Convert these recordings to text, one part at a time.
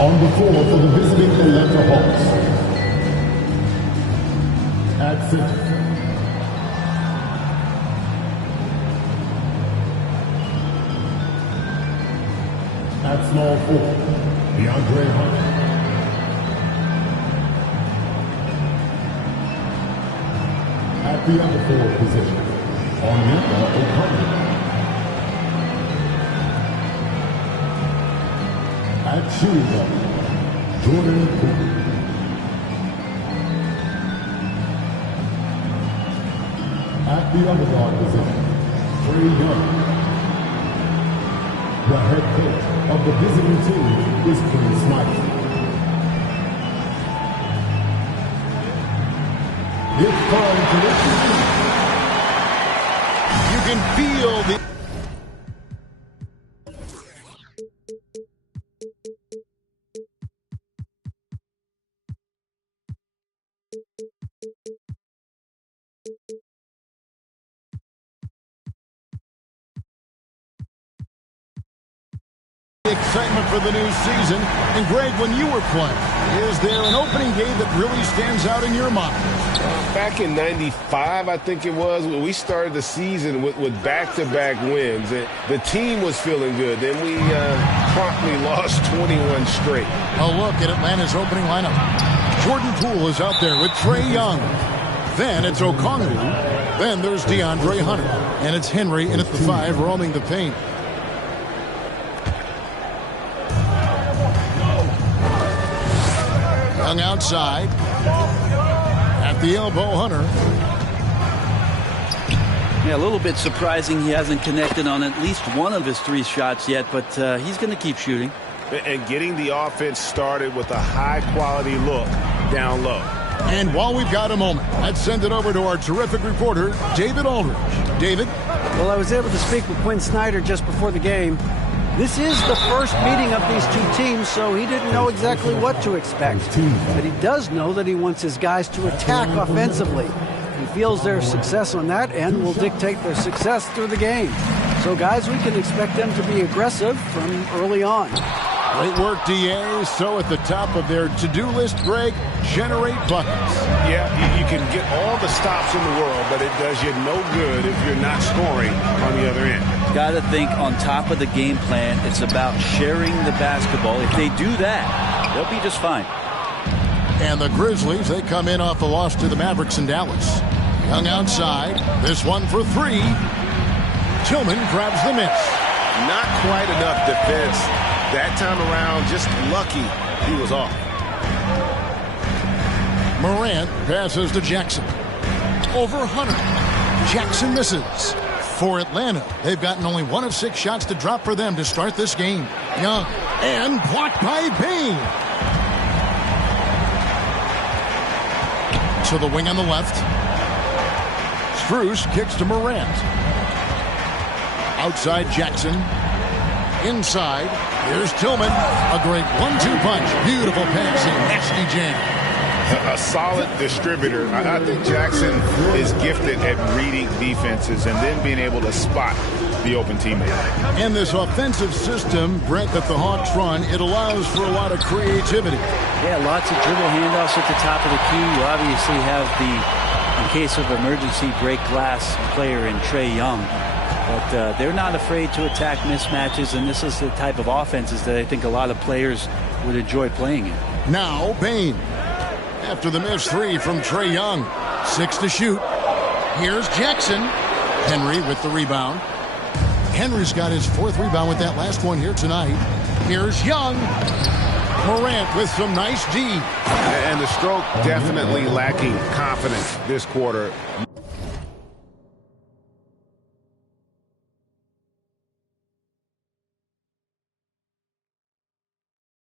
On the floor for the visiting Atlanta Hawks. At center. At small forward, DeAndre Hunter. At the other forward position, Onyeka Okongwu. At shooting guard, Jordan Poole. At the other guard position, Trae Young. The head coach of the visiting team is Quinn Snyder. It's time to introduce. You can feel the excitement for the new season. And Greg, when you were playing, is there an opening game that really stands out in your mind? Back in '95, I think it was, when we started the season with back-to-back wins. The team was feeling good. Then we promptly lost 21 straight. A look at Atlanta's opening lineup. Jordan Poole is out there with Trae Young. Then it's Okongwu. Then there's DeAndre Hunter. And it's Henry in at the 5, roaming the paint. Young outside. At the elbow, Hunter. Yeah, a little bit surprising he hasn't connected on at least one of his 3 shots yet, but he's going to keep shooting. And getting the offense started with a high-quality look down low. And while we've got a moment, let's send it over to our terrific reporter, David Aldridge. David? Well, I was able to speak with Quinn Snyder just before the game. This is the first meeting of these two teams, so he didn't know exactly what to expect. But he does know that he wants his guys to attack offensively. He feels their success on that end will dictate their success through the game. So, guys, we can expect them to be aggressive from early on. Great work, DA. So at the top of their to-do list, Greg, generate buckets. Yeah, you can get all the stops in the world, but it does you no good if you're not scoring on the other end. Got to think on top of the game plan, it's about sharing the basketball. If they do that, they'll be just fine. And the Grizzlies, they come in off a loss to the Mavericks in Dallas. Young outside. This one for 3. Tillman grabs the miss. Not quite enough defense. That time around, just lucky he was off. Morant passes to Jackson. Over Hunter. Jackson misses. For Atlanta, they've gotten only 1 of 6 shots to drop for them to start this game. Young and blocked by Payne. To the wing on the left. Strus kicks to Morant. Outside Jackson. Inside. Here's Tillman. A great 1-2 punch. Beautiful passing. Nasty jam. A solid distributor. I think Jackson is gifted at reading defenses and then being able to spot the open teammate. And this offensive system, Brent, that the Hawks run, it allows for a lot of creativity. Yeah, lots of dribble handoffs at the top of the key. You obviously have the, in case of emergency, break glass player in Trae Young. But they're not afraid to attack mismatches, and this is the type of offenses that I think a lot of players would enjoy playing in. Now, Payne. After the missed 3 from Trae Young. 6 to shoot. Here's Jackson. Henry with the rebound. Henry's got his 4th rebound with that last one here tonight. Here's Young. Morant with some nice D. And the stroke definitely lacking confidence this quarter.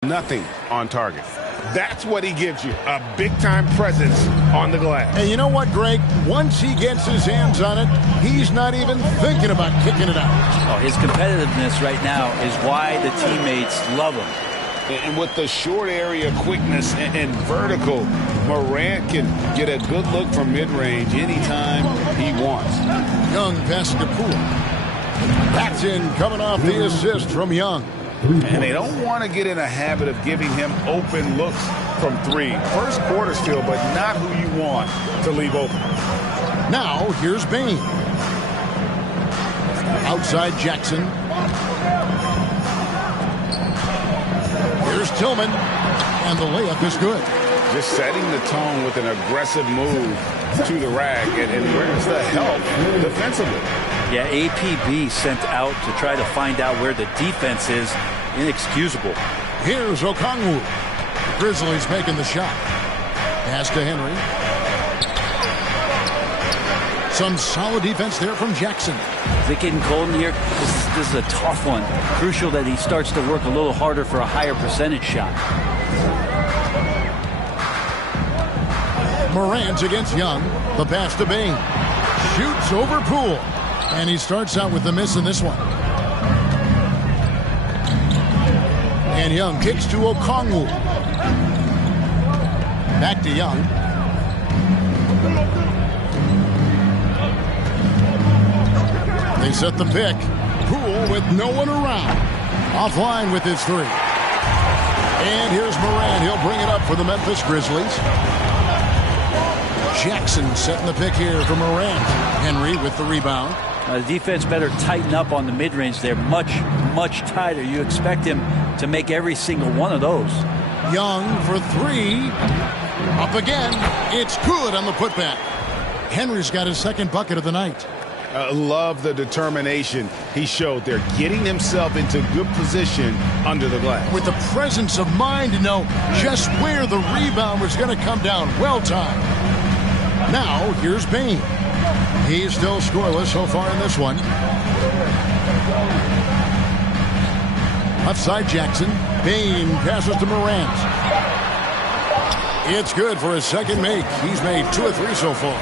Nothing on target. That's what he gives you, a big-time presence on the glass. And you know what, Greg? Once he gets his hands on it, he's not even thinking about kicking it out. Oh, his competitiveness right now is why the teammates love him. And with the short area quickness and vertical, Morant can get a good look from mid-range anytime he wants. Young passes to Poole. That's in, coming off the assist from Young. And they don't want to get in a habit of giving him open looks from three. First quarter still, but not who you want to leave open. Now, here's Bain. Outside Jackson. Here's Tillman. And the layup is good. Just setting the tone with an aggressive move to the rack. And where's the help defensively? Yeah, APB sent out to try to find out where the defense is. Inexcusable. Here's Okongwu. Grizzlies making the shot. Pass to Henry. Some solid defense there from Jackson. Is it getting cold in here? This is a tough one. Crucial that he starts to work a little harder for a higher percentage shot. Morant against Young. The pass to Bain. Shoots over Poole. And he starts out with the miss in this one. And Young kicks to Okongwu. Back to Young. They set the pick. Poole with no one around. Offline with his three. And here's Morant. He'll bring it up for the Memphis Grizzlies. Jackson setting the pick here for Morant. Henry with the rebound. The defense better tighten up on the mid-range. They're much, much tighter. You expect him to make every single one of those. Young for three. Up again. It's good on the putback. Henry's got his second bucket of the night. Love the determination he showed there, getting himself into good position under the glass. With the presence of mind to know just where the rebound was going to come down. Well timed. Now, here's Bain. He's still scoreless so far in this one. Left side Jackson. Bain passes to Morant. It's good for his second make. He's made 2 or 3 so far.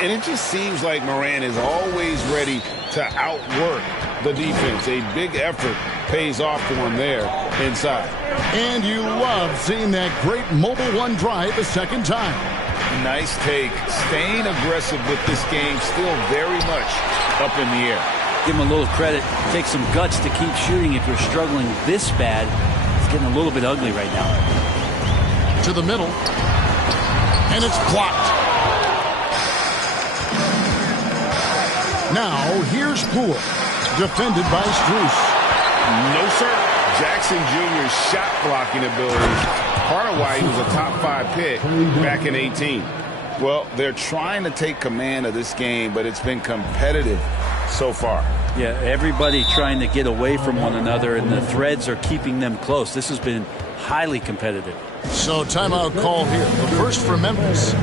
And it just seems like Morant is always ready to outwork the defense. A big effort pays off for him there inside. And you love seeing that great mobile one drive the second time. Nice take. Staying aggressive with this game, still very much up in the air. Give him a little credit. Take some guts to keep shooting if you're struggling this bad. It's getting a little bit ugly right now. To the middle. And it's blocked. Now, here's Poole. Defended by Strus. No, sir. Jackson Jr.'s shot blocking abilities. Part of why he was a top 5 pick back in 18. Well, they're trying to take command of this game, but it's been competitive so far. Yeah, everybody trying to get away from one another, and the threads are keeping them close. This has been highly competitive. So timeout call here. The first for Memphis.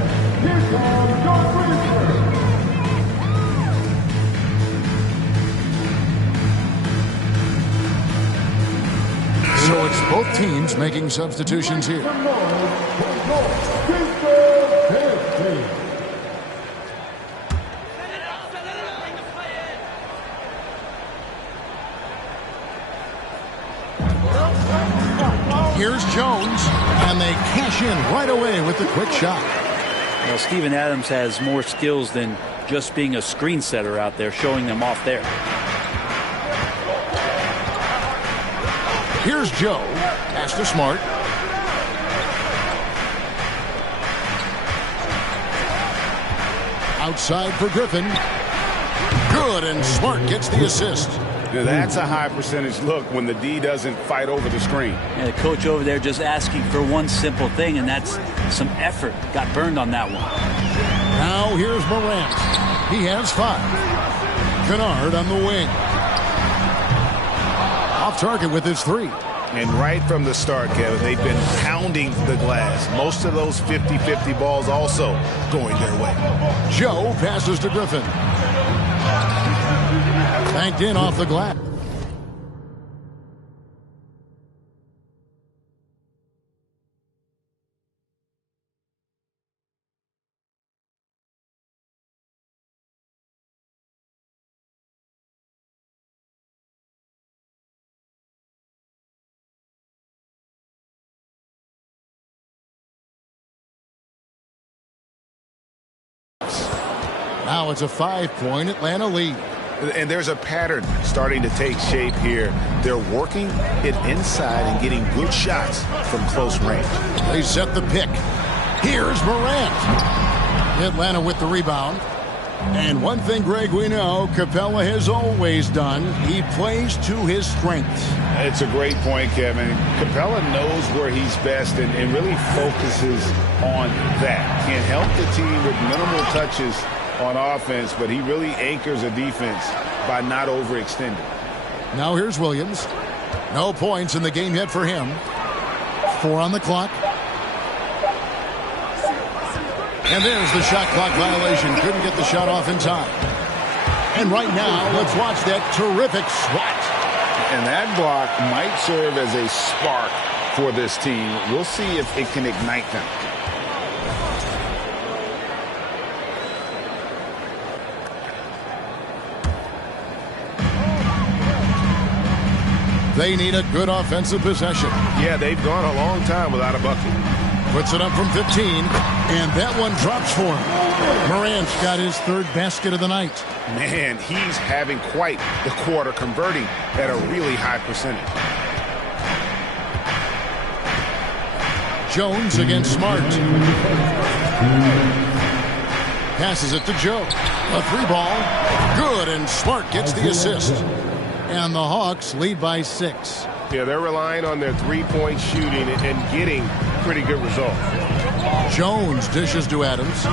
So it's both teams making substitutions here. Here's Jones, and they cash in right away with the quick shot. Well, Steven Adams has more skills than just being a screen setter out there, showing them off there. Here's Joe. Pass to Smart. Outside for Griffin. Good, and Smart gets the assist. Now that's a high percentage look when the D doesn't fight over the screen. And the coach over there just asking for one simple thing, and that's some effort. Got burned on that one. Now here's Morant. He has 5. Kennard on the wing. Off target with his 3. And right from the start, Kevin, they've been pounding the glass. Most of those 50-50 balls also going their way. Joe passes to Griffin. Banked in off the glass. Now it's a 5-point Atlanta lead. And there's a pattern starting to take shape here. They're working it inside and getting good shots from close range. They set the pick. Here's Morant. Atlanta with the rebound. And one thing, Greg, we know Capella has always done. He plays to his strengths. It's a great point, Kevin. Capella knows where he's best and really focuses on that. Can't help the team with minimal touches on offense, but he really anchors a defense by not overextending. Now here's Williams. No points in the game yet for him. 4 on the clock. And there's the shot clock violation. Couldn't get the shot off in time. And right now, let's watch that terrific swat. And that block might serve as a spark for this team. We'll see if it can ignite them. They need a good offensive possession. Yeah, they've gone a long time without a bucket. Puts it up from 15, and that one drops for him. Morant's got his 3rd basket of the night. Man, he's having quite the quarter, converting at a really high percentage. Jones against Smart. Passes it to Joe. A 3-ball. Good, and Smart gets the assist. And the Hawks lead by 6. Yeah, they're relying on their three-point shooting and getting pretty good results. Jones dishes to Adams.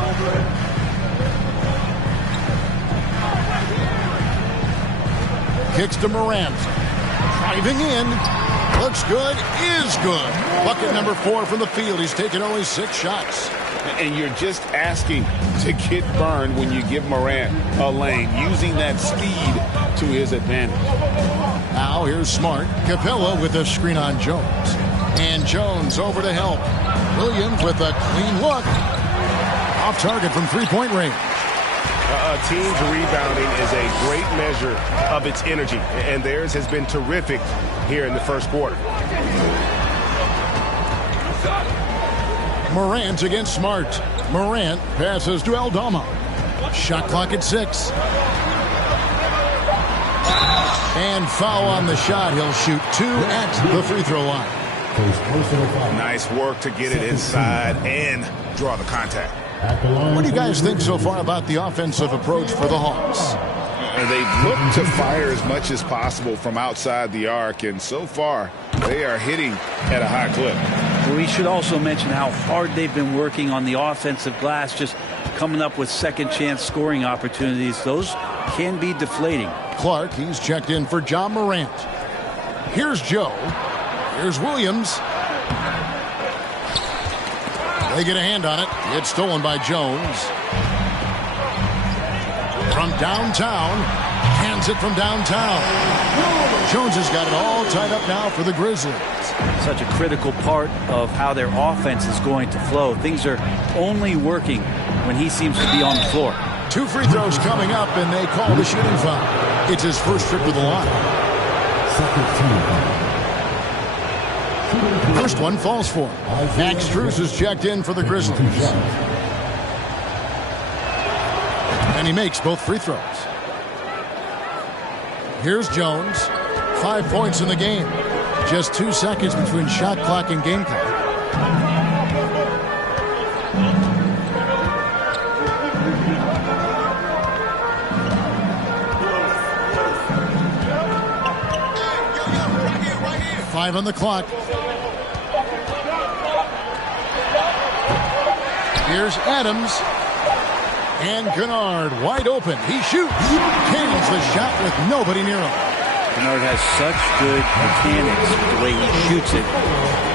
Kicks to Morant. Driving in. Looks good. Is good. Bucket number 4 from the field. He's taken only 6 shots. And you're just asking to get burned when you give Morant a lane, using that speed to his advantage. Now here's Smart. Capella with a screen on Jones. And Jones over to help. Williams with a clean look. Off target from 3-point range. A team's rebounding is a great measure of its energy, and theirs has been terrific here in the first quarter. Morant against Smart. Morant passes to Aldama. Shot clock at 6. And foul on the shot. He'll shoot 2 at the free throw line. Nice work to get it inside and draw the contact. What do you guys think so far about the offensive approach for the Hawks? They've looked to fire as much as possible from outside the arc, and so far they are hitting at a high clip. We should also mention how hard they've been working on the offensive glass, just coming up with second chance scoring opportunities. Those can be deflating. Clark, he's checked in for John Morant. Here's Joe. Here's Williams. They get a hand on it. It's stolen by Jones. From downtown. Hands it from downtown. Jones has got it all tied up now for the Grizzlies. Such a critical part of how their offense is going to flow. Things are only working when he seems to be on the floor. 2 free throws coming up, and they call the shooting foul. It's his first trip to the line. First one falls for him. Max Strus is checked in for the Grizzlies. And he makes both free throws. Here's Jones. 5 points in the game. Just 2 seconds between shot clock and game clock. Five on the clock. Here's Adams. And Kennard wide open. He shoots. Cans the shot with nobody near him. Kennard has such good mechanics with the way he shoots it.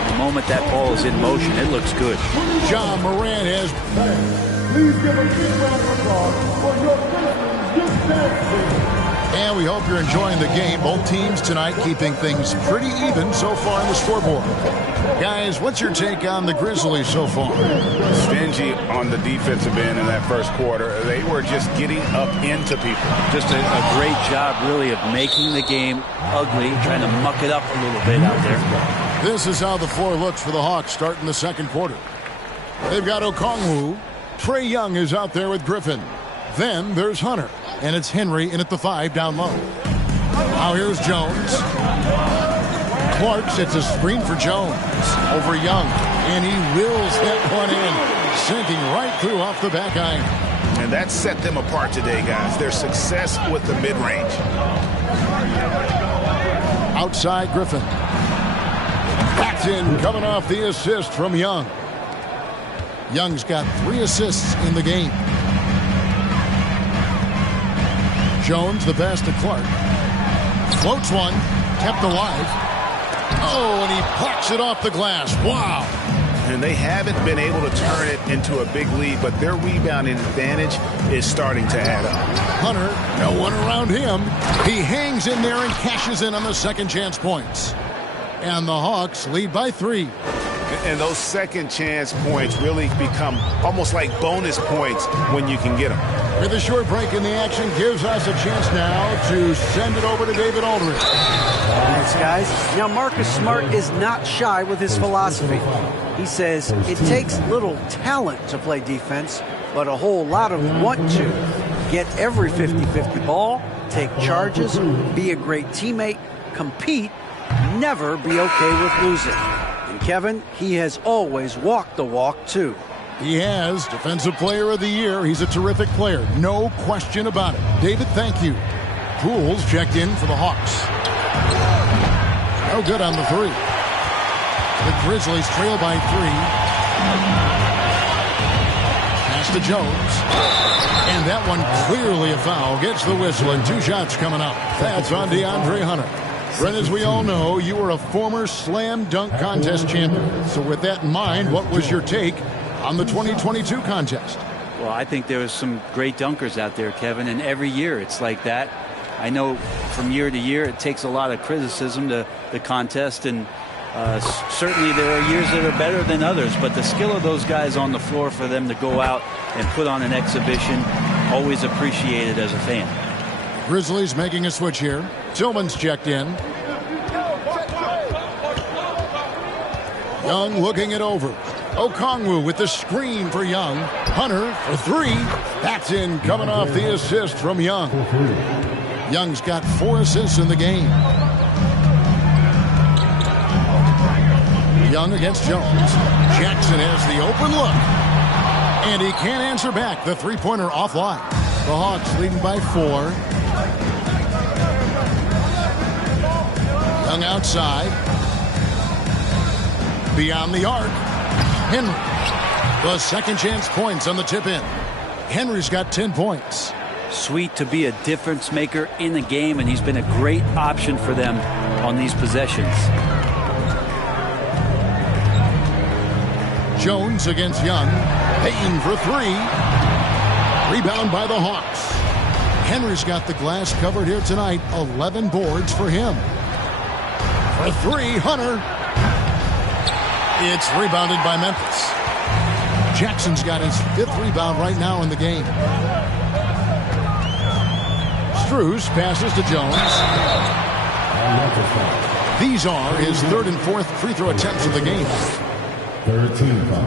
The moment that ball is in motion, it looks good. John Morant has... Please give a big round of applause for your Grizzlies Youth Dance Team. And we hope you're enjoying the game. Both teams tonight keeping things pretty even so far on the scoreboard. Guys, what's your take on the Grizzlies so far? Stingy on the defensive end in that first quarter. They were just getting up into people. Just a great job, really, of making the game ugly, trying to muck it up a little bit out there. This is how the floor looks for the Hawks starting the second quarter. They've got Okongwu. Trae Young is out there with Griffin. Then there's Hunter. And it's Henry in at the 5 down low. Now here's Jones. Clark sets a screen for Jones over Young. And he wills that one in, sinking right through off the back iron. And that set them apart today, guys. Their success with the mid-range. Outside Griffin. Backed in, coming off the assist from Young. Young's got 3 assists in the game. Jones, the pass to Clark. Floats one, kept alive. Oh, and he plucks it off the glass. Wow. And they haven't been able to turn it into a big lead, but their rebounding advantage is starting to add up. Hunter, no one around him. He hangs in there and cashes in on the second chance points. And the Hawks lead by 3. And those second chance points really become almost like bonus points when you can get them. With a short break in the action gives us a chance now to send it over to David Aldridge. Thanks, guys. Now, Marcus Smart is not shy with his philosophy. He says it takes little talent to play defense, but a whole lot of want to. Get every 50-50 ball, take charges, be a great teammate, compete, never be okay with losing. And Kevin, he has always walked the walk, too. He has. Defensive Player of the Year. He's a terrific player. No question about it. David, thank you. Pools checked in for the Hawks. No good on the 3. The Grizzlies trail by 3. Pass to Jones. And that one clearly a foul. Gets the whistle and 2 shots coming up. That's on DeAndre Hunter. Brent, as we all know, you were a former slam dunk contest champion. So with that in mind, what was your take on the 2022 contest? Well, I think there was some great dunkers out there, Kevin, and every year it's like that. I know from year to year it takes a lot of criticism to the contest, and certainly there are years that are better than others, but the skill of those guys on the floor for them to go out and put on an exhibition, always appreciated as a fan. Grizzlies making a switch here. Tillman's checked in. Young looking it over. Okongwu with the screen for Young. Hunter for 3. That's in, coming off the assist from Young. Young's got 4 assists in the game. Young against Jones. Jackson has the open look. And he can't answer back. The 3-pointer offline. The Hawks leading by 4. Young outside. Beyond the arc. Henry. The second chance points on the tip in. Henry's got 10 points. Sweet to be a difference maker in the game, and he's been a great option for them on these possessions. Jones against Young. Payton for 3. Rebound by the Hawks. Henry's got the glass covered here tonight. 11 boards for him. For 3, Hunter. It's rebounded by Memphis. Jackson's got his 5th rebound right now in the game. Strus passes to Jones. These are his 3rd and 4th free throw attempts of the game. 13 foul.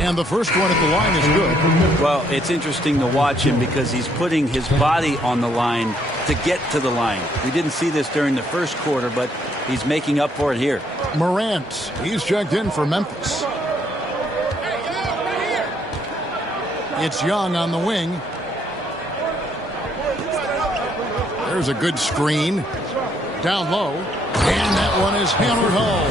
And the first one at the line is good. Well, it's interesting to watch him because he's putting his body on the line to get to the line. We didn't see this during the first quarter, but he's making up for it here. Morant, he's checked in for Memphis. It's Young on the wing. There's a good screen. Down low. And that one is hammered home.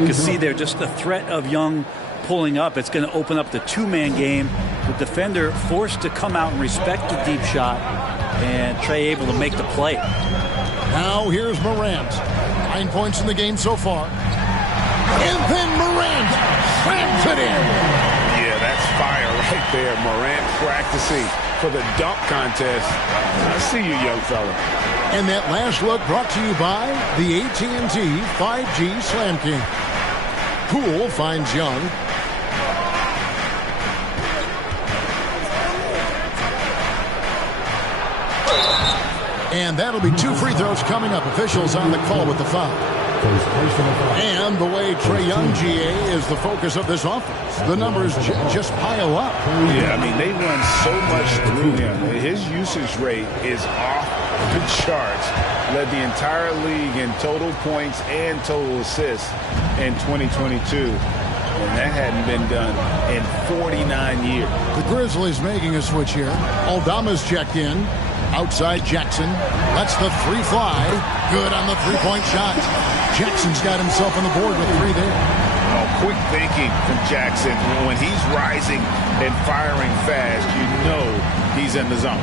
You can see there just the threat of Young pulling up. It's going to open up the 2-man game. The defender forced to come out and respect the deep shot. And Trey able to make the play. Now here's Morant. 9 points in the game so far. And then Morant slams it in. Yeah, that's fire right there. Morant practicing for the dunk contest. I see you, young fella. And that last look brought to you by the AT&T 5G Slam King. Poole finds Young. And that'll be 2 free throws coming up. Officials on the call with the foul. And the way Trae Young, GA, is the focus of this offense. The numbers just pile up. Yeah, I mean, they run so much through him. His usage rate is off the charts. Led the entire league in total points and total assists in 2022. And that hadn't been done in 49 years. The Grizzlies making a switch here. Aldama's checked in. Outside Jackson. Lets the three fly. Good on the three-point shot. Jackson's got himself on the board with three there. Oh, quick thinking from Jackson. When he's rising and firing fast, you know he's in the zone.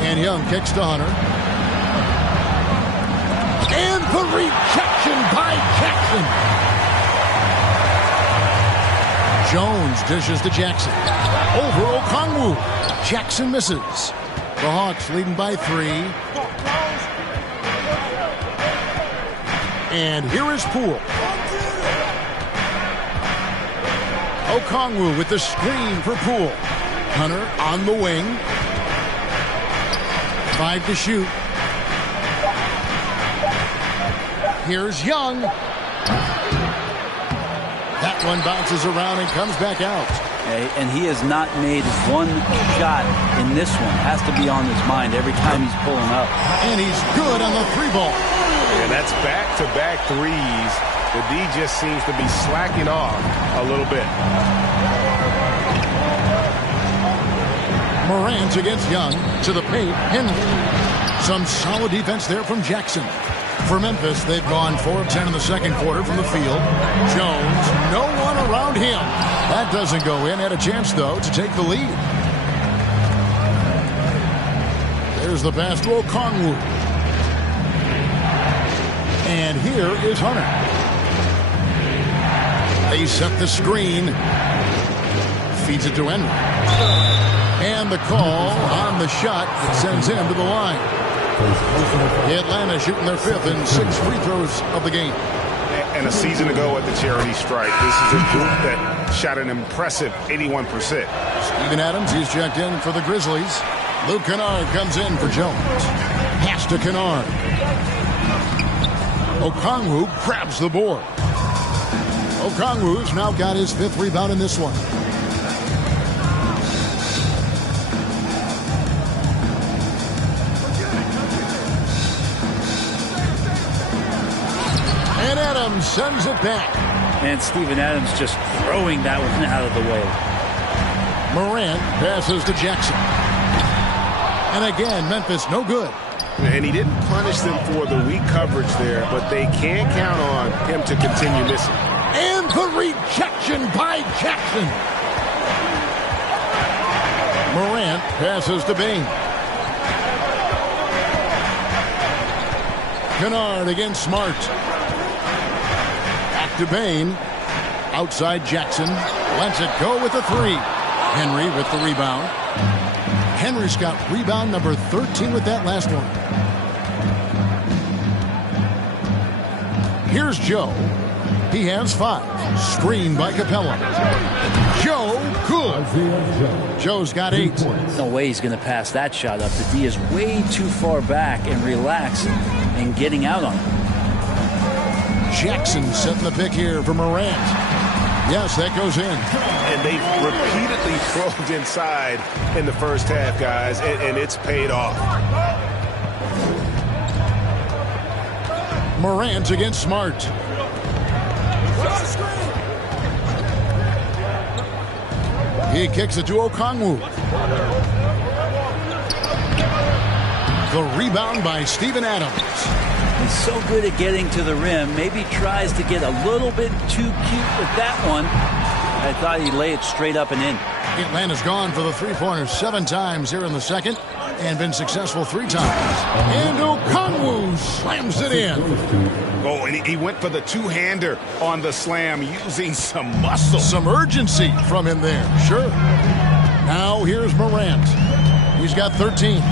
And Young kicks to Hunter. And the rejection by Jackson. Jones dishes to Jackson. Over Okongwu. Jackson misses. The Hawks leading by 3. And here is Poole. Okongwu with the screen for Poole. Hunter on the wing. 5 to shoot. Here's Young. That one bounces around and comes back out. And he has not made one shot in this one. Has to be on his mind every time he's pulling up. And he's good on the three ball. And that's back-to-back threes. The D just seems to be slacking off a little bit. Morant against Young. To the paint. Henry. Some solid defense there from Jackson. For Memphis, they've gone 4 of 10 in the second quarter from the field. Jones, no one around him. That doesn't go in. Had a chance, though, to take the lead. There's the pass to Okongwu. And here is Hunter. They set the screen. Feeds it to Henry. And the call on the shot that sends him to the line. Atlanta shooting their 5th and 6 free throws of the game. And a season ago at the charity stripe, this is a group that shot an impressive 81%. Steven Adams, he's checked in for the Grizzlies. Luke Kennard comes in for Jones. Pass to Kennard. Okongwu grabs the board. Okongwu's now got his 5th rebound in this one. And Adams sends it back. And Steven Adams just throwing that one out of the way. Morant passes to Jackson. And again, Memphis no good. And he didn't punish them for the weak coverage there, but they can't count on him to continue missing. And the rejection by Jackson. Morant passes to Bain. Kennard against Smart. Back to Bain. Outside Jackson. Lets it go with the 3. Henry with the rebound. Henry's got rebound number 13 with that last one. Here's Joe. He has 5. Screened by Capella. Joe, good. Joe's got 8. No way he's going to pass that shot up. The D is way too far back and relaxed and getting out on him. Jackson setting the pick here for Morant. Yes, that goes in. And they've repeatedly probed inside in the first half, guys, and it's paid off. Morant against Smart. He kicks it to Okongwu. The rebound by Steven Adams. He's so good at getting to the rim. Maybe tries to get a little bit too cute with that one. I thought he'd lay it straight up and in. Atlanta's gone for the three-pointers 7 times here in the second and been successful 3 times. And Okongwu slams it in. Oh, and he went for the two-hander on the slam using some muscle. Some urgency from him there, sure. Now here's Morant. He's got 13.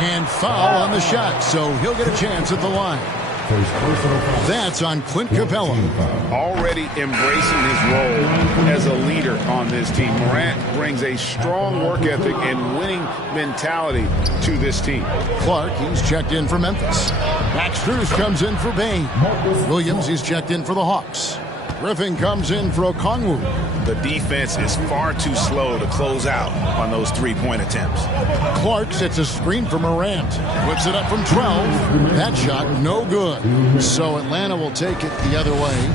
And foul on the shot, so he'll get a chance at the line. That's on Clint Capella. Already embracing his role as a leader on this team. Morant brings a strong work ethic and winning mentality to this team. Clark, he's checked in for Memphis. Max Strus comes in for Bain. Williams, he's checked in for the Hawks. Griffin comes in for Okongwu. The defense is far too slow to close out on those three-point attempts. Clark sets a screen for Morant. Puts it up from 12. That shot, no good. So Atlanta will take it the other way.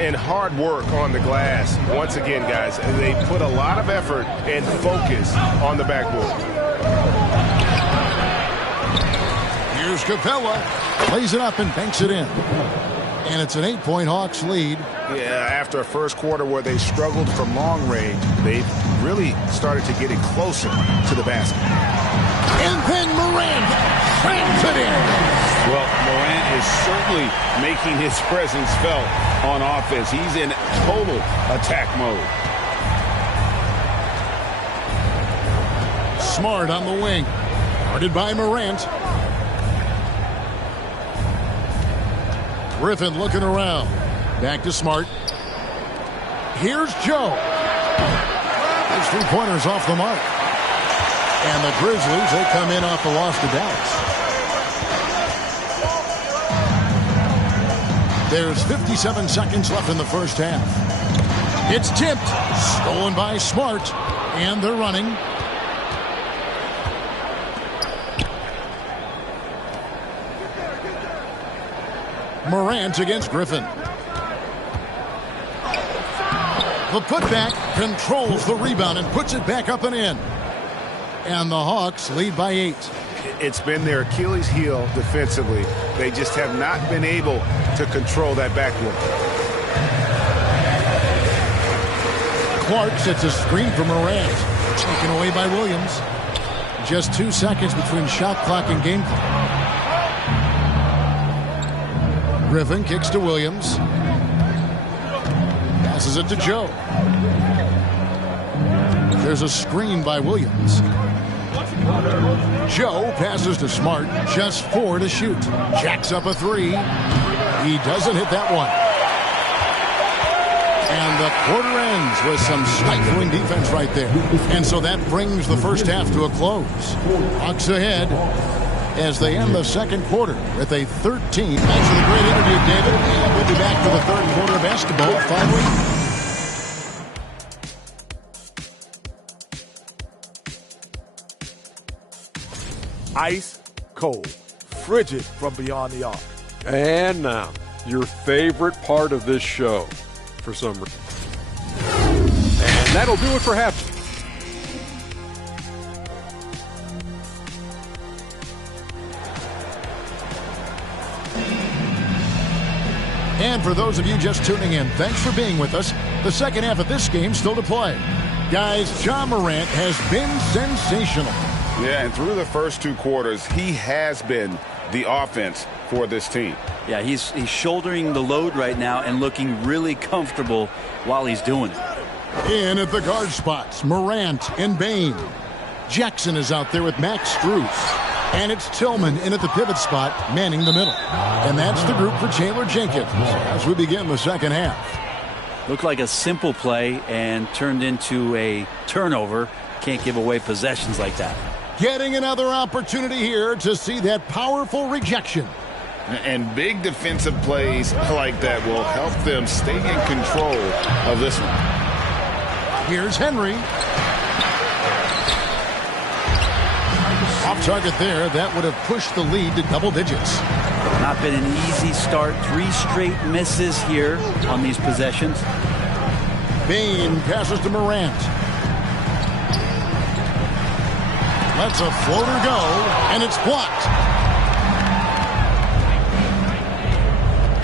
And hard work on the glass. Once again, guys, they put a lot of effort and focus on the backboard. Here's Capella. Plays it up and banks it in. And it's an 8-point Hawks lead. Yeah, after a first quarter where they struggled from long range, they've really started to get it closer to the basket. And then Morant slams it in. Well, Morant is certainly making his presence felt on offense. He's in total attack mode. Smart on the wing. Guarded by Morant. Griffin looking around. Back to Smart. Here's Joe. His three-pointers off the mark. And the Grizzlies, they come in off the loss to Dallas. There's 57 seconds left in the first half. It's tipped. Stolen by Smart. And they're running. Morant against Griffin. The putback controls the rebound and puts it back up and in. And the Hawks lead by 8. It's been their Achilles heel defensively. They just have not been able to control that backboard. Clark sets a screen for Morant. Taken away by Williams. Just 2 seconds between shot clock and game clock. Griffin kicks to Williams. Passes it to Joe. There's a screen by Williams. Joe passes to Smart. Just 4 to shoot. Jacks up a 3. He doesn't hit that one. And the quarter ends with some stifling defense right there. And so that brings the first half to a close. Hawks ahead as they end the second quarter with a 13. Thanks for the great interview, David. And we'll be back for the third quarter of basketball following. Ice cold, frigid from beyond the arc. And now, your favorite part of this show, for some reason. And that'll do it for half. And for those of you just tuning in, thanks for being with us. The second half of this game still to play. Guys, Ja Morant has been sensational. Yeah, and through the first 2 quarters, he has been the offense for this team. Yeah, he's shouldering the load right now and looking really comfortable while he's doing it. In at the guard spots, Morant and Bain. Jackson is out there with Max Strus. And it's Tillman in at the pivot spot, manning the middle. And that's the group for Taylor Jenkins as we begin the second half. Looked like a simple play and turned into a turnover. Can't give away possessions like that. Getting another opportunity here to see that powerful rejection. And big defensive plays like that will help them stay in control of this one. Here's Henry. Off target there. That would have pushed the lead to double digits. Not been an easy start. 3 straight misses here on these possessions. Bain passes to Morant. Lets a floater go, and it's blocked.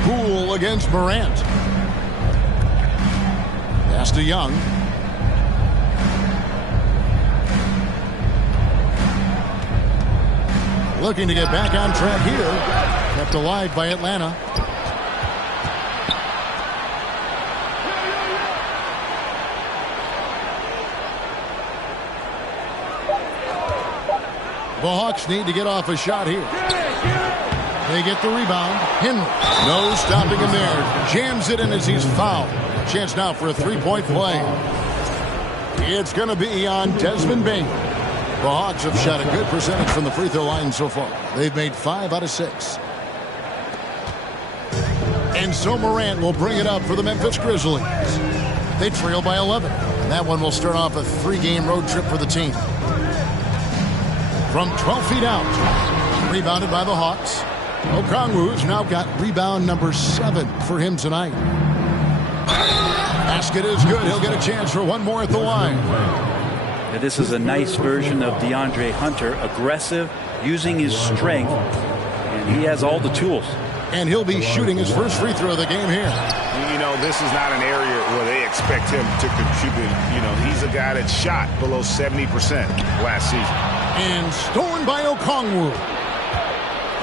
Poole against Morant. Pass to Young. Looking to get back on track here. Kept alive by Atlanta. The Hawks need to get off a shot here. They get the rebound. Henry. No stopping him there. Jams it in as he's fouled. Chance now for a three-point play. It's going to be on Desmond Bain. The Hawks have shot a good percentage from the free throw line so far. They've made 5 out of 6. And so Morant will bring it up for the Memphis Grizzlies. They trail by 11. And that one will start off a 3-game road trip for the team. From 12 feet out. Rebounded by the Hawks. Okongwu's now got rebound number 7 for him tonight. Basket is good. He'll get a chance for one more at the line. Now, this is a nice version of DeAndre Hunter. Aggressive, using his strength. And he has all the tools. And he'll be shooting his first free throw of the game here. You know, this is not an area where they expect him to contribute. You know, he's a guy that shot below 70% last season. And stolen by Okongwu.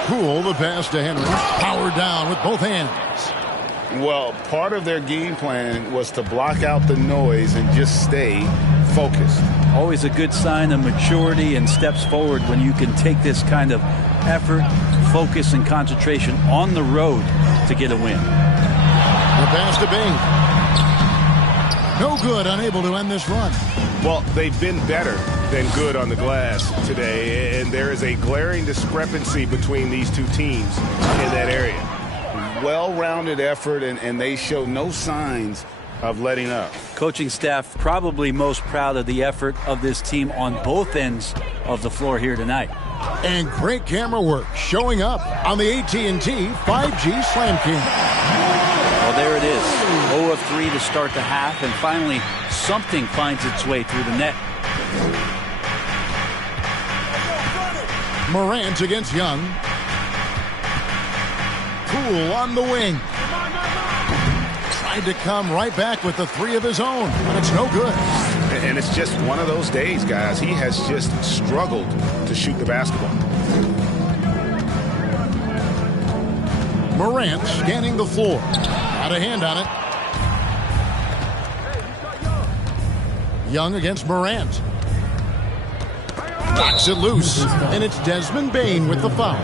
Cool, the pass to Henry. Powered down with both hands. Well, part of their game plan was to block out the noise and just stay focused. Always a good sign of maturity and steps forward when you can take this kind of effort, focus, and concentration on the road to get a win. The pass to Bain. No good, unable to end this run. Well, they've been better than good on the glass today, and there is a glaring discrepancy between these two teams in that area. Well-rounded effort, and they show no signs of letting up. Coaching staff probably most proud of the effort of this team on both ends of the floor here tonight. And great camera work showing up on the AT&T 5G Slam King. Well, there it is. 0 of 3 to start the half, and finally something finds its way through the net. Morant against Young. Poole on the wing. Tried to come right back with the 3 of his own, but it's no good. And it's just one of those days, guys. He has just struggled to shoot the basketball. Morant scanning the floor. Got a hand on it. Young against Morant. Knocks it loose, and it's Desmond Bain with the foul.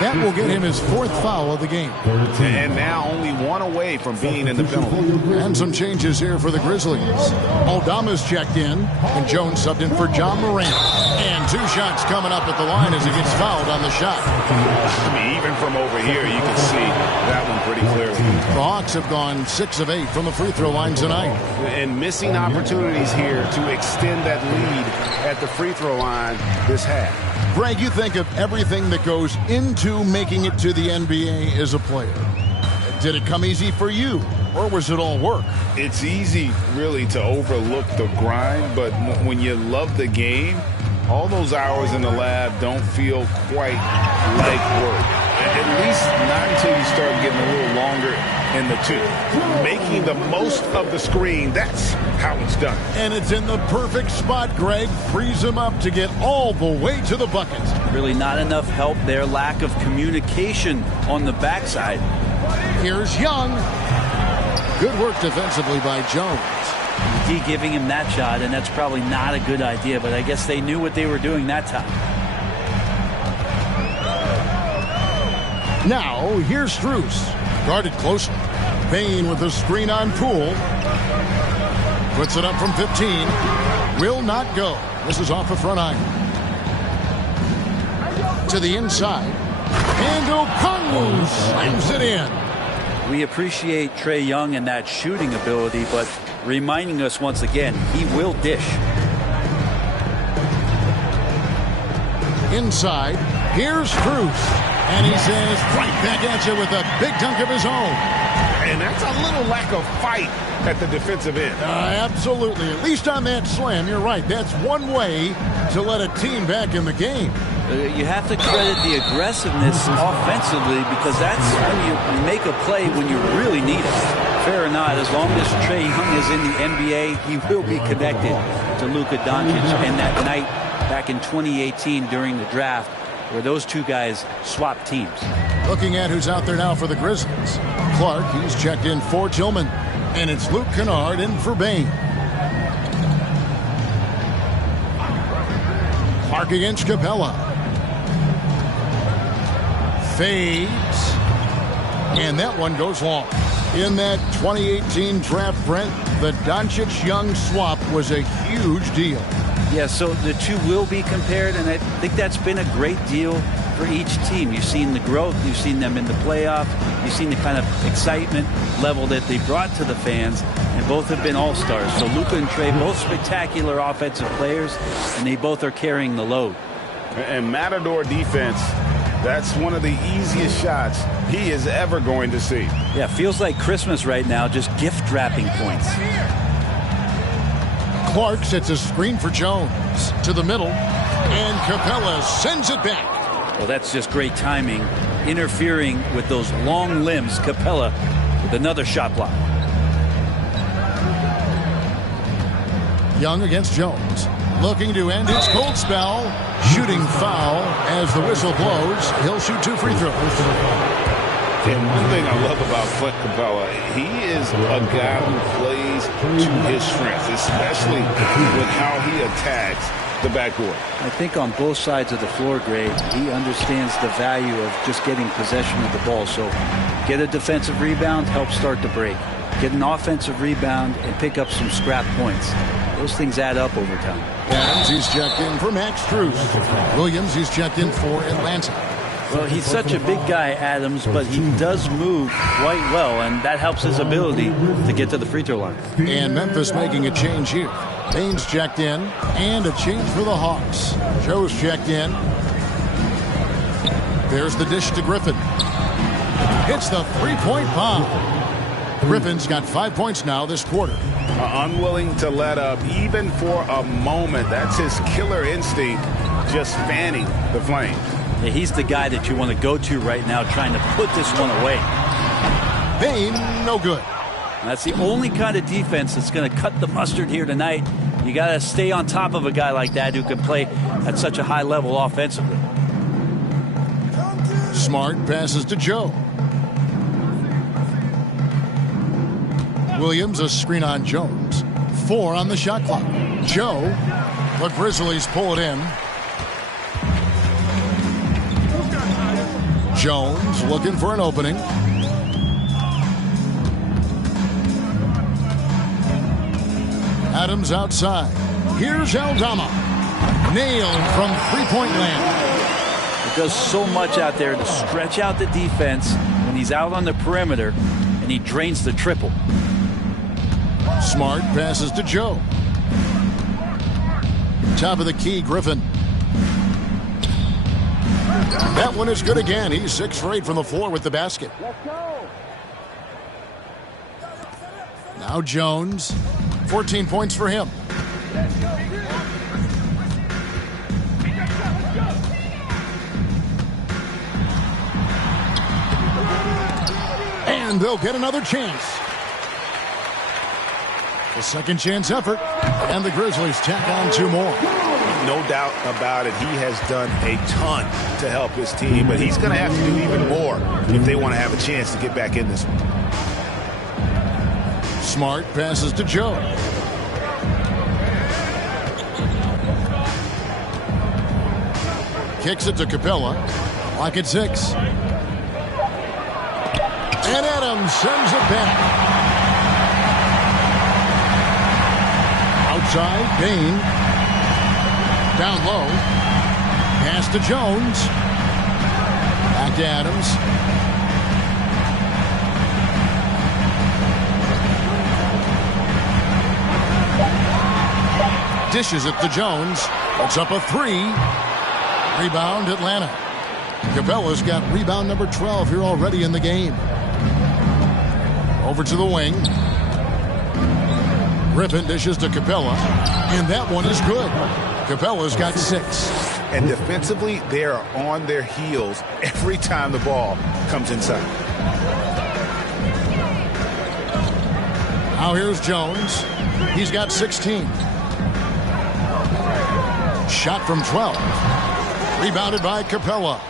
That will get him his 4th foul of the game. And now only 1 away from being in the penalty. And some changes here for the Grizzlies. Aldama's checked in, and Jones subbed in for John Morant. And 2 shots coming up at the line as he gets fouled on the shot. I mean, even from over here, you can see that one pretty clearly. The Hawks have gone 6 of 8 from the free throw line tonight. And missing opportunities here to extend that lead at the free throw line this half. Greg, you think of everything that goes into making it to the NBA as a player. Did it come easy for you, or was it all work? It's easy, really, to overlook the grind, but when you love the game, all those hours in the lab don't feel quite like work. At least not until you start getting a little longer in the tooth. Making the most of the screen, that's how it's done. And it's in the perfect spot, Greg. Frees him up to get all the way to the bucket. Really not enough help there. Lack of communication on the backside. Here's Young. Good work defensively by Jones. D giving him that shot, and that's probably not a good idea, but I guess they knew what they were doing that time. Now, here's Strus. Guarded closely. Bain with the screen on Poole. Puts it up from 15. Will not go. This is off the front iron. To the inside. And Okongwu slams it in. We appreciate Trae Young and that shooting ability, but reminding us once again, he will dish. Inside. Here's Strus. And he says, right back at you with a big dunk of his own. And that's a little lack of fight at the defensive end. Absolutely. At least on that slam, you're right. That's one way to let a team back in the game. You have to credit the aggressiveness offensively, because that's when you make a play when you really need it. Fair or not, as long as Trae Young is in the NBA, he will be connected to Luka Doncic. And that night back in 2018 during the draft, where those two guys swapped teams. Looking at who's out there now for the Grizzlies. Clark, he's checked in for Tillman. And it's Luke Kennard in for Bain. Clark against Capella. Fades. And that one goes long. In that 2018 draft, Brent, the Doncic-Young swap was a huge deal. Yeah, so the two will be compared, and I think that's been a great deal for each team. You've seen the growth. You've seen them in the playoff. You've seen the kind of excitement level that they brought to the fans, and both have been all-stars. So Luka and Trey, both spectacular offensive players, and they both are carrying the load. And Matador defense, that's one of the easiest shots he is ever going to see. Yeah, feels like Christmas right now, just gift wrapping points. Clark sets a screen for Jones to the middle, and Capella sends it back. Well, that's just great timing, interfering with those long limbs. Capella with another shot block. Young against Jones, looking to end his cold spell. Shooting foul as the whistle blows. He'll shoot 2 free throws. And one thing I love about Clint Capella, he is a guy who plays to his strengths, especially with how he attacks the backcourt. I think on both sides of the floor, Gray, he understands the value of just getting possession of the ball. So get a defensive rebound, help start the break. Get an offensive rebound and pick up some scrap points. Those things add up over time. Adams, he's checked in for Max Strus. Williams, he's checked in for Atlanta. Well, he's such a big guy, Adams, but he does move quite well, and that helps his ability to get to the free throw line. And Memphis making a change here. Baines checked in, and a change for the Hawks. Joe's checked in. There's the dish to Griffin. Hits the three-point bomb. Griffin's got 5 points now this quarter. Unwilling to let up even for a moment. That's his killer instinct, just fanning the flame. Yeah, he's the guy that you want to go to right now, trying to put this one away. Bain, no good. And that's the only kind of defense that's going to cut the mustard here tonight. You got to stay on top of a guy like that who can play at such a high level offensively. Smart passes to Joe. Williams, a screen on Jones. 4 on the shot clock. Joe, the Grizzlies pull it in. Jones looking for an opening. Adams outside. Here's Aldama. Nailed from three-point land. He does so much out there to stretch out the defense when he's out on the perimeter, and he drains the triple. Smart passes to Joe. Top of the key, Griffin. That one is good again. He's 6 for 8 from the floor with the basket. Now Jones. 14 points for him. And they'll get another chance. The second chance effort, and the Grizzlies tack on 2 more. No doubt about it. He has done a ton to help his team, but he's going to have to do even more if they want to have a chance to get back in this one. Smart passes to Joe. Kicks it to Capella. Clock at 6. And Adams sends it back. Outside, Bain. Down low. Pass to Jones. Back to Adams. Dishes it to Jones. Puts up a 3. Rebound, Atlanta. Capella's got rebound number 12 here already in the game. Over to the wing. Griffin dishes to Capella, and that one is good. Capella's got 6. And defensively, they are on their heels every time the ball comes inside. Now here's Jones. He's got 16. Shot from 12. Rebounded by Capella.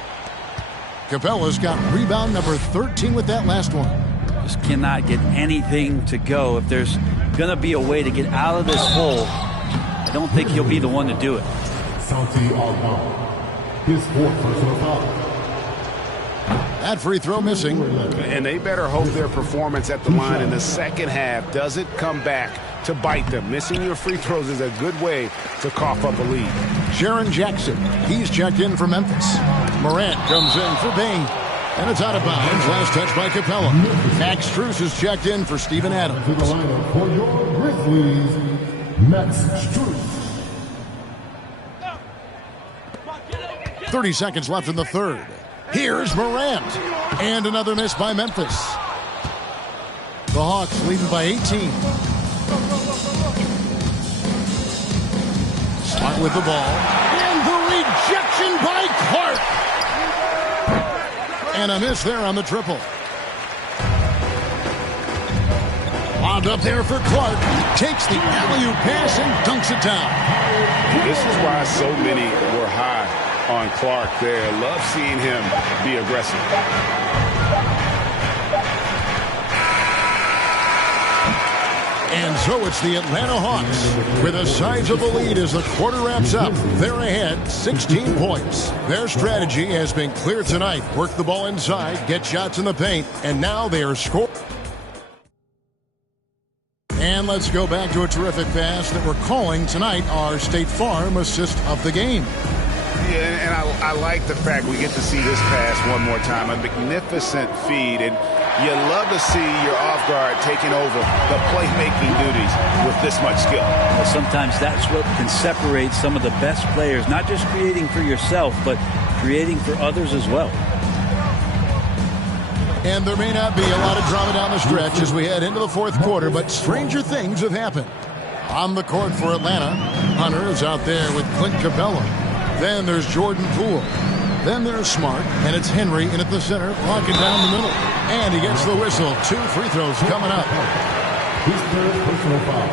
Capella's got rebound number 13 with that last one. Just cannot get anything to go. If there's going to be a way to get out of this hole, I don't think he'll be the one to do it. Santi Aldama, his 4th personal foul. That free throw missing. And they better hope their performance at the line in the second half doesn't come back to bite them. Missing your free throws is a good way to cough up a lead. Jaren Jackson, he's checked in for Memphis. Morant comes in for Bain. And it's out of bounds. Last touch by Capella. Max Strus is checked in for Steven Adams. To the lineup for your Grizzlies, Max Strus. 30 seconds left in the third. Here's Morant. And another miss by Memphis. The Hawks leading by 18. Smart with the ball. And the rejection by Clark. And a miss there on the triple. Wound up there for Clark. Takes the alley-oop pass and dunks it down. This is why so many were high on Clark there. Love seeing him be aggressive. And so it's the Atlanta Hawks with a sizable lead as the quarter wraps up. They're ahead 16 points. Their strategy has been clear tonight. Work the ball inside, get shots in the paint, and now they are scoring. And let's go back to a terrific pass that we're calling tonight our State Farm assist of the game. Yeah, and I like the fact we get to see this pass one more time. A magnificent feed, and you love to see your off guard taking over the playmaking duties with this much skill. Well, sometimes that's what can separate some of the best players, not just creating for yourself, but creating for others as well. And there may not be a lot of drama down the stretch as we head into the fourth quarter, but stranger things have happened. On the court for Atlanta, Hunter is out there with Clint Capella. Then there's Jordan Poole. Then there's Smart, and it's Henry in at the center, blocking down the middle. And he gets the whistle. 2 free throws coming up. His third personal foul.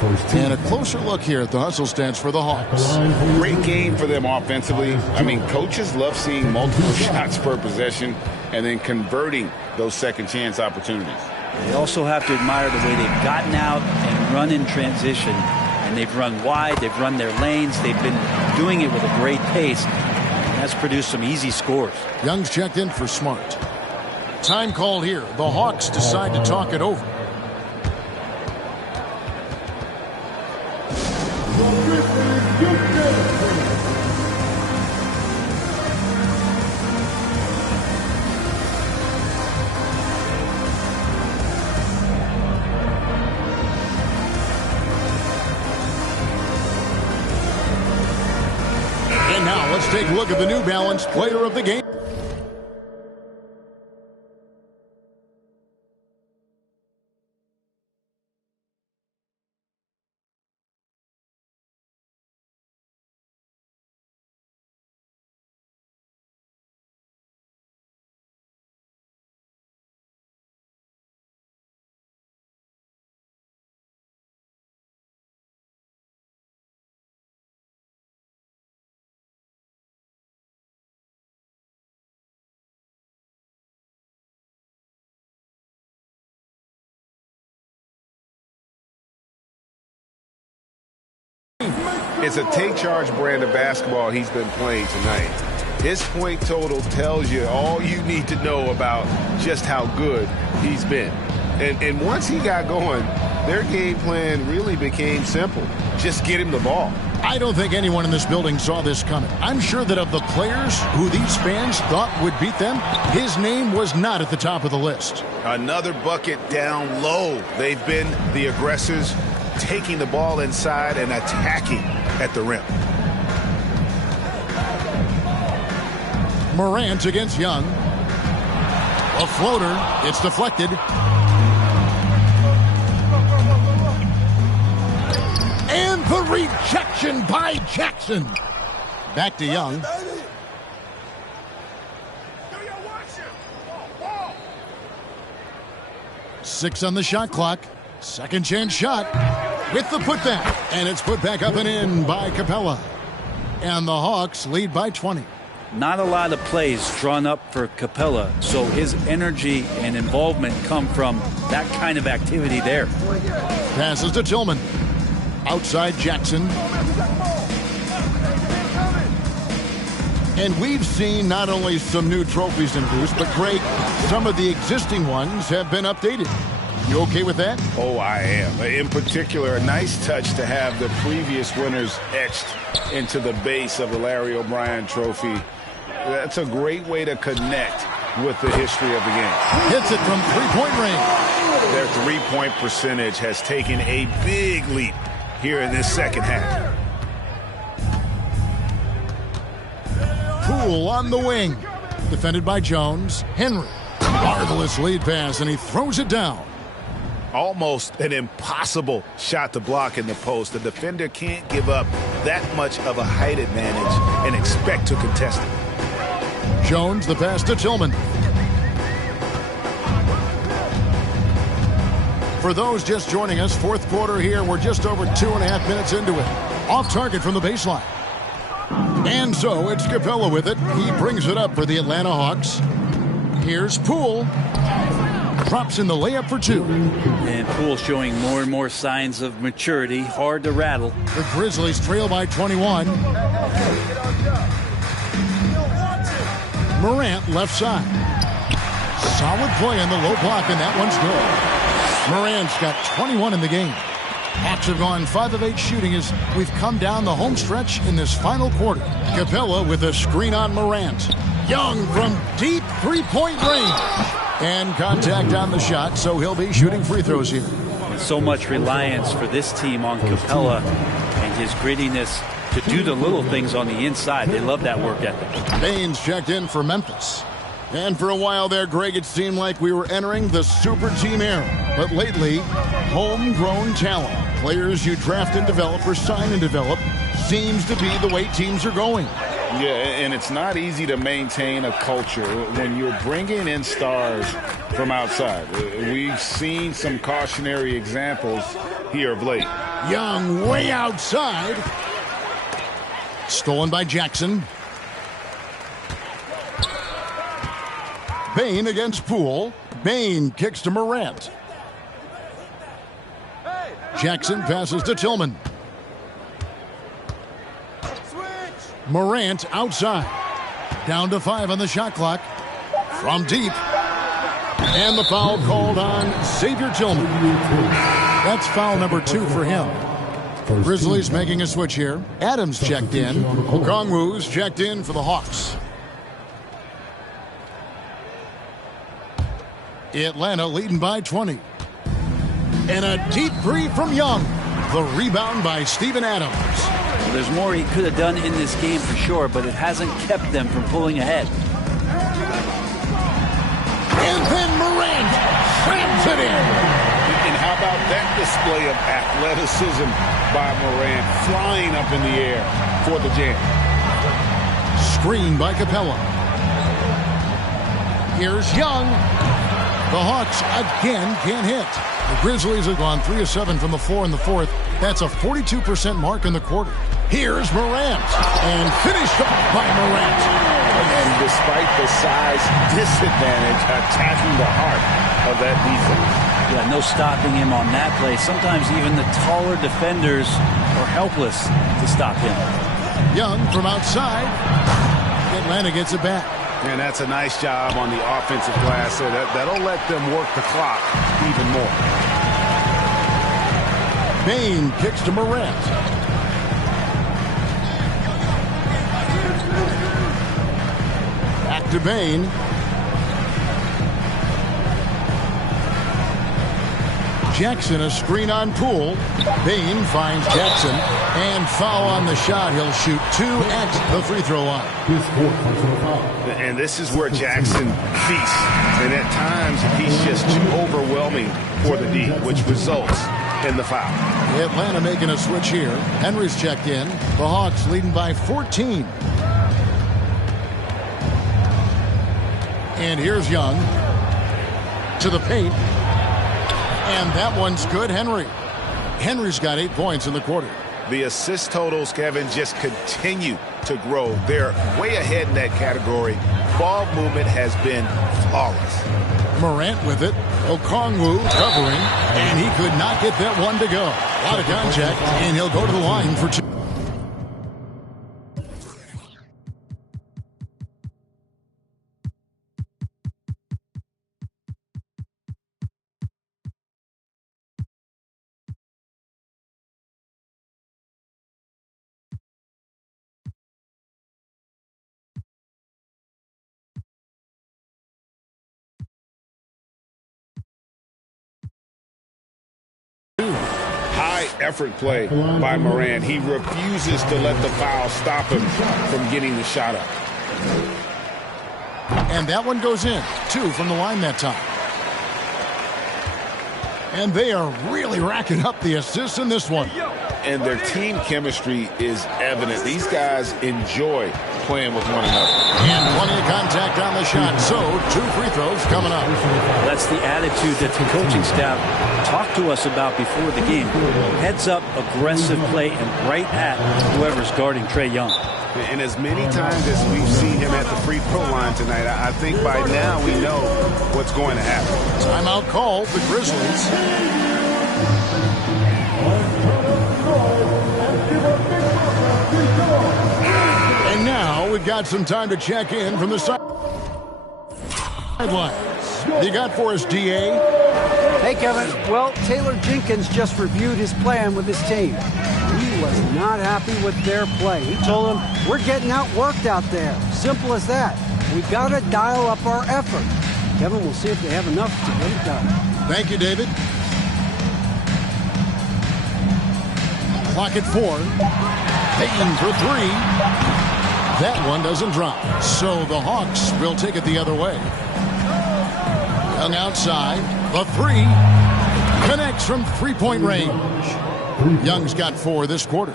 First team. And a closer look here at the hustle stats for the Hawks. Great game for them offensively. I mean, coaches love seeing multiple shots per possession and then converting those second chance opportunities. They also have to admire the way they've gotten out and run in transition. And they've run wide, they've run their lanes, they've been doing it with a great pace. And that's produced some easy scores. Young's checked in for Smart. Time called here. The Hawks decide to talk it over. And now let's take a look at the New Balance player of the game. It's a take-charge brand of basketball he's been playing tonight. His point total tells you all you need to know about just how good he's been. And once he got going, their game plan really became simple. Just get him the ball. I don't think anyone in this building saw this coming. I'm sure that of the players who these fans thought would beat them, his name was not at the top of the list. Another bucket down low. They've been the aggressors, taking the ball inside and attacking at the rim. Morant against Young. A floater. It's deflected. And the rejection by Jackson. Back to Young. 6 on the shot clock. Second chance shot with the putback. And it's put back up and in by Capella. And the Hawks lead by 20. Not a lot of plays drawn up for Capella, so his energy and involvement come from that kind of activity there. Passes to Tillman. Outside Jackson. And we've seen not only some new trophies introduced, but Greg, some of the existing ones have been updated. You okay with that? Oh, I am. In particular, a nice touch to have the previous winners etched into the base of the Larry O'Brien Trophy. That's a great way to connect with the history of the game. Hits it from three-point range. Their three-point percentage has taken a big leap here in this second half. Poole on the wing. Defended by Jones. Henry. Marvelous lead pass, and he throws it down. Almost an impossible shot to block in the post. The defender can't give up that much of a height advantage and expect to contest it. Jones, the pass to Tillman. For those just joining us, fourth quarter here. We're just over 2.5 minutes into it. Off target from the baseline. And so it's Capella with it. He brings it up for the Atlanta Hawks. Here's Poole. Drops in the layup for two. And Poole showing more and more signs of maturity. Hard to rattle. The Grizzlies trail by 21. Morant left side. Solid play on the low block, and that one's good. Morant's got 21 in the game. Hawks have gone 5 of 8 shooting as we've come down the home stretch in this final quarter. Capella with a screen on Morant. Young from deep three-point range. And contact on the shot, so he'll be shooting free throws here. So much reliance for this team on Capella and his grittiness to do the little things on the inside. They love that work ethic. Baines checked in for Memphis. And for a while there, Greg, it seemed like we were entering the super team era. But lately, homegrown talent, players you draft and develop or sign and develop, seems to be the way teams are going. Yeah, and it's not easy to maintain a culture when you're bringing in stars from outside. We've seen some cautionary examples here of late. Young way outside. Stolen by Jackson. Bane against Poole. Bane kicks to Morant. Jackson passes to Tillman. Morant outside. Down to 5 on the shot clock. From deep. And the foul called on Xavier Tillman. That's foul number 2 for him. Grizzlies making a switch here. Adams checked in. Okongwu's checked in for the Hawks. Atlanta leading by 20. And a deep three from Young. The rebound by Steven Adams. There's more he could have done in this game for sure, but it hasn't kept them from pulling ahead. And then Morant slams it in. And how about that display of athleticism by Morant, flying up in the air for the jam. Screen by Capella. Here's Young. The Hawks again can't hit. The Grizzlies have gone 3 of 7 from the floor in the fourth. That's a 42% mark in the quarter. Here's Morant. And finished off by Morant. And despite the size disadvantage, attacking the heart of that defense. Yeah, no stopping him on that play. Sometimes even the taller defenders are helpless to stop him. Young from outside. Atlanta gets it back. And that's a nice job on the offensive glass. So that'll let them work the clock even more. Bane kicks to Morant. Back to Bane. Jackson a screen on Poole. Bane finds Jackson. And foul on the shot. He'll shoot 2 at the free throw line. And this is where Jackson feasts. And at times, he's just too overwhelming for the D, which results in the foul. Atlanta making a switch here. Henry's checked in. The Hawks leading by 14. And here's Young. To the paint. And that one's good, Henry. Henry's got 8 points in the quarter. The assist totals, Kevin, just continue to grow. They're way ahead in that category. Ball movement has been flawless. Morant with it. Okongwu covering. And he could not get that one to go. A lot of contact. And he'll go to the line for 2. High effort play by Morant. He refuses to let the foul stop him from getting the shot up. And that one goes in. 2 from the line that time. And they are really racking up the assists in this one. And their team chemistry is evident. These guys enjoy playing with one another. And plenty of contact on the shot. So 2 free throws coming up. That's the attitude that the coaching staff talked to us about before the game. Heads up, aggressive play, and right at whoever's guarding Trae Young. And as many times as we've seen him at the free throw line tonight, I think by now we know what's going to happen. Timeout called, the Grizzlies. And now we've got some time to check in from the sidelines. You got for us, DA? Hey, Kevin. Well, Taylor Jenkins just reviewed his plan with his team. He was not happy with their play. He told them, we're getting outworked out there. Simple as that. We've got to dial up our effort. Kevin, we'll see if they have enough to get it done. Thank you, David. Clock at 4. Payton for 3. That one doesn't drop. So the Hawks will take it the other way. Young outside. The 3 connects from three-point range. Young's got 4 this quarter.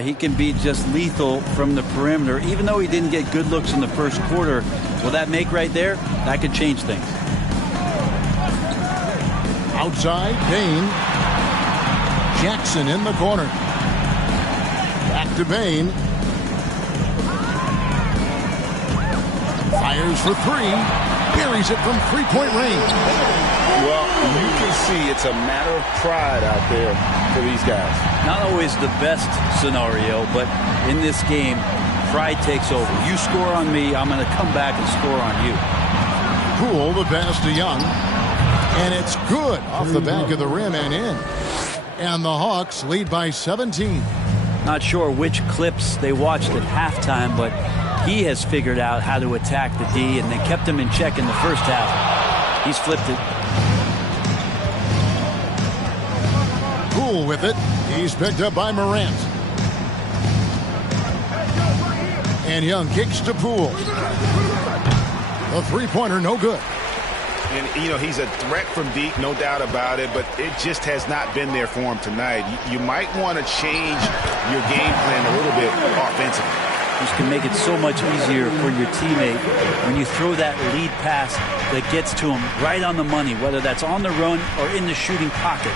He can be just lethal from the perimeter. Even though he didn't get good looks in the first quarter, will that make right there? That could change things. Outside, Bain. Jackson in the corner. Back to Bain. Fires for 3. Buries it from three-point range. Well, you can see it's a matter of pride out there for these guys. Not always the best scenario, but in this game, pride takes over. You score on me, I'm going to come back and score on you. Poole, the pass to Young. And it's good off the back of the rim and in. And the Hawks lead by 17. Not sure which clips they watched at halftime, but he has figured out how to attack the D, and they kept him in check in the first half. He's flipped it. Poole with it. He's picked up by Morant. And Young kicks to Poole. The three-pointer, no good. And, you know, he's a threat from deep, no doubt about it, but it just has not been there for him tonight. You might want to change your game plan a little bit offensively. This can make it so much easier for your teammate when you throw that lead pass that gets to him right on the money, whether that's on the run or in the shooting pocket.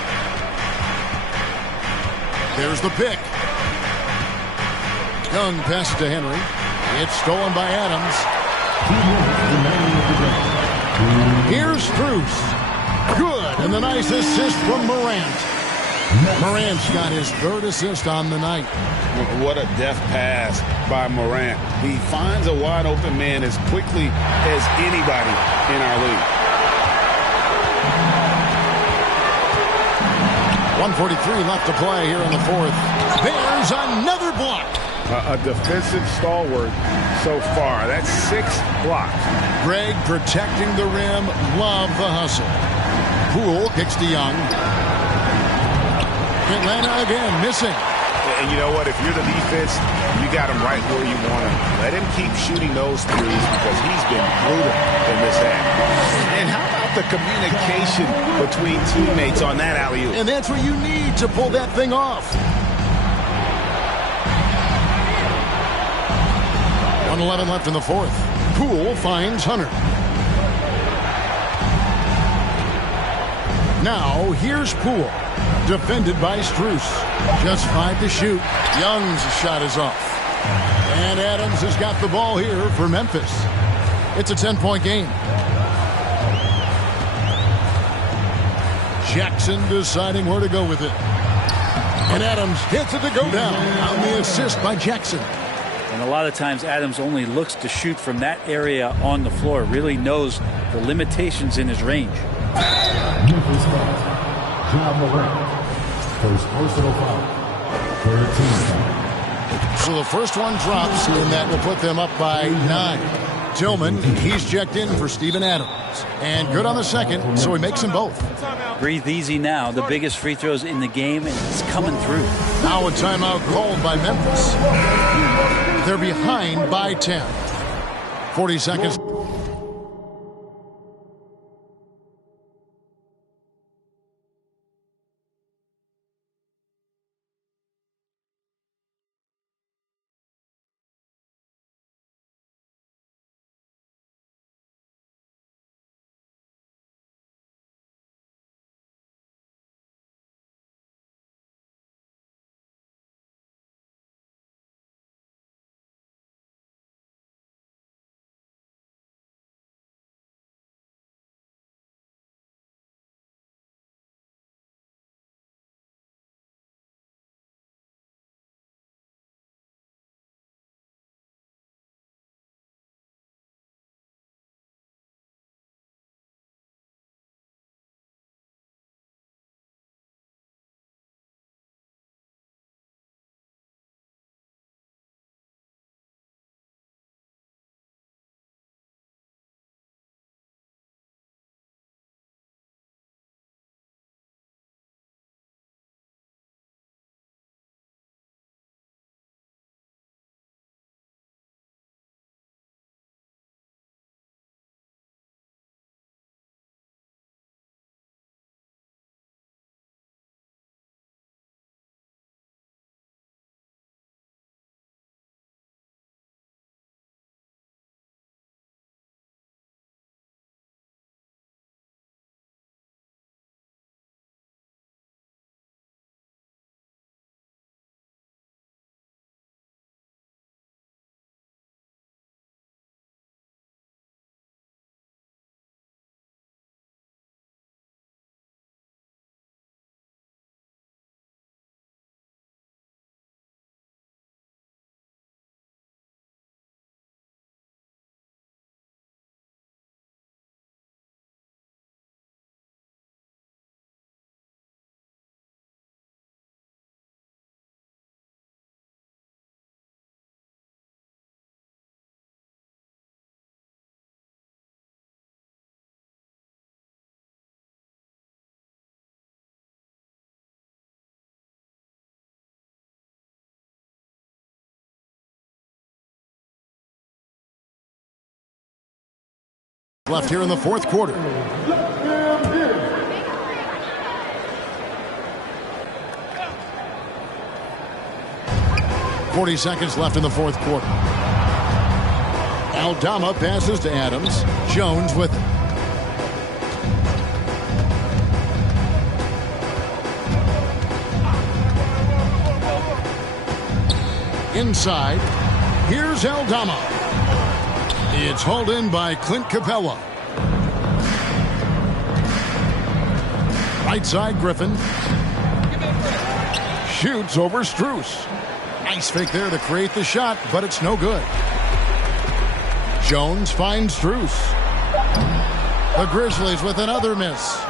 There's the pick. Young pass to Henry. It's stolen by Adams. Here's Strus. Good, and the nice assist from Morant. Morant's got his 3rd assist on the night. What a deft pass by Morant. He finds a wide open man as quickly as anybody in our league. 1:43 left to play here in the 4th. There's another block. A defensive stalwart so far. That's 6 blocks. Greg protecting the rim. Love the hustle. Poole kicks to Young. Atlanta again missing. And you know what? If you're the defense, you got him right where you want him. Let him keep shooting those threes because he's been brutal in this half. And how about the communication between teammates on that alley-oop? And that's what you need to pull that thing off. 1:11 left in the 4th. Poole finds Hunter. Now here's Poole. Defended by Strus. Just 5 to shoot. Young's shot is off. And Adams has got the ball here for Memphis. It's a 10-point game. Jackson deciding where to go with it. And Adams gets it to go down on the assist by Jackson. And a lot of times Adams only looks to shoot from that area on the floor. Really knows the limitations in his range. John Morant. First personal foul. 13. So the first one drops, and that will put them up by 9. Tillman, he's checked in for Steven Adams. throws. And good on the second, so he makes them both. Breathe easy now. The biggest free throws in the game, and it's coming through. Now a timeout called by Memphis. They're behind by 10. 40 seconds. Left here in the fourth quarter. .40 seconds left in the fourth quarter. Aldama passes to Adams. Jones with it. Inside. Here's Aldama. It's hauled in by Clint Capella. Right side, Griffin. Shoots over Strus. Nice fake there to create the shot, but it's no good. Jones finds Strus. The Grizzlies with another miss.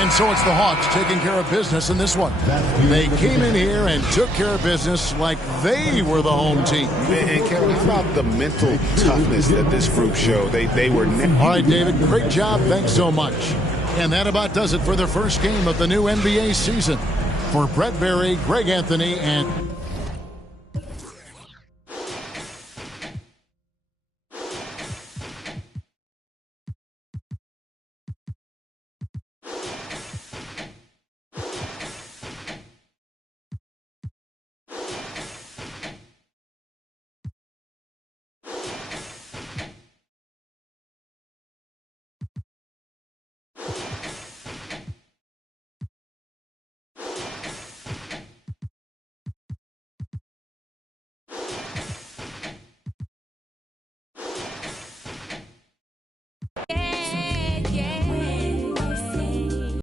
And so it's the Hawks taking care of business in this one. They came in here and took care of business like they were the home team. And Kevin, how about the mental toughness that this group showed? They were... All right, David, great job. Thanks so much. And that about does it for the first game of the new NBA season. For Brett Berry, Greg Anthony, and...